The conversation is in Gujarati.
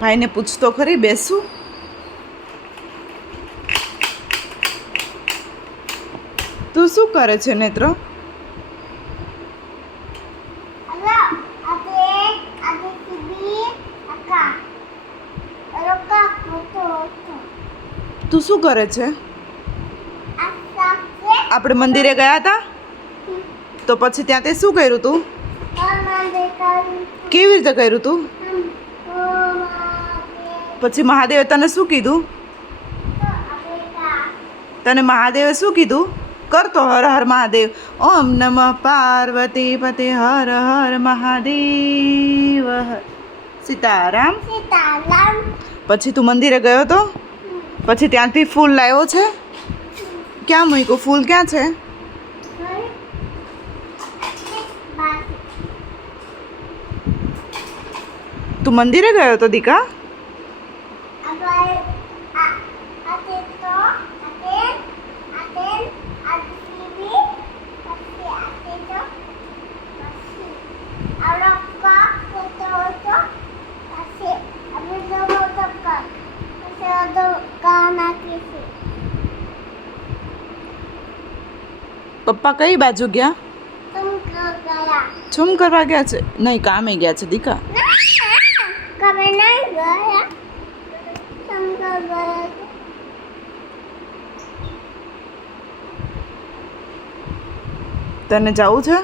ભાઈને પૂછતો ખરી બેસું. તું શું કરે છે નેત્ર? તું શું કરે છે? આપણે મંદિરે ગયા હતા તો પછી ત્યાં તે શું કર્યું તું? કેવી રીતે કર્યું તું? પછી મહાદેવે તને શું કીધું? તને મહાદેવે શું કીધું? કરતો હર હર મહાદેવ. ઓમ નમઃ પાર્વતી પતે હર હર મહાદેવ. સીતારામ. પછી તું મંદિરે ગયો તો? પછી ત્યાંથી ફૂલ લાવ્યો છે? ક્યાં મૂક્યું ફૂલ? ક્યાં છે? તું મંદિરે ગયો તો દીકા? પપ્પા કઈ બાજુ ગયા? શું કરવા ગયા છે? નહીં, કામે ગયા છે દીકા. તને જવું છે?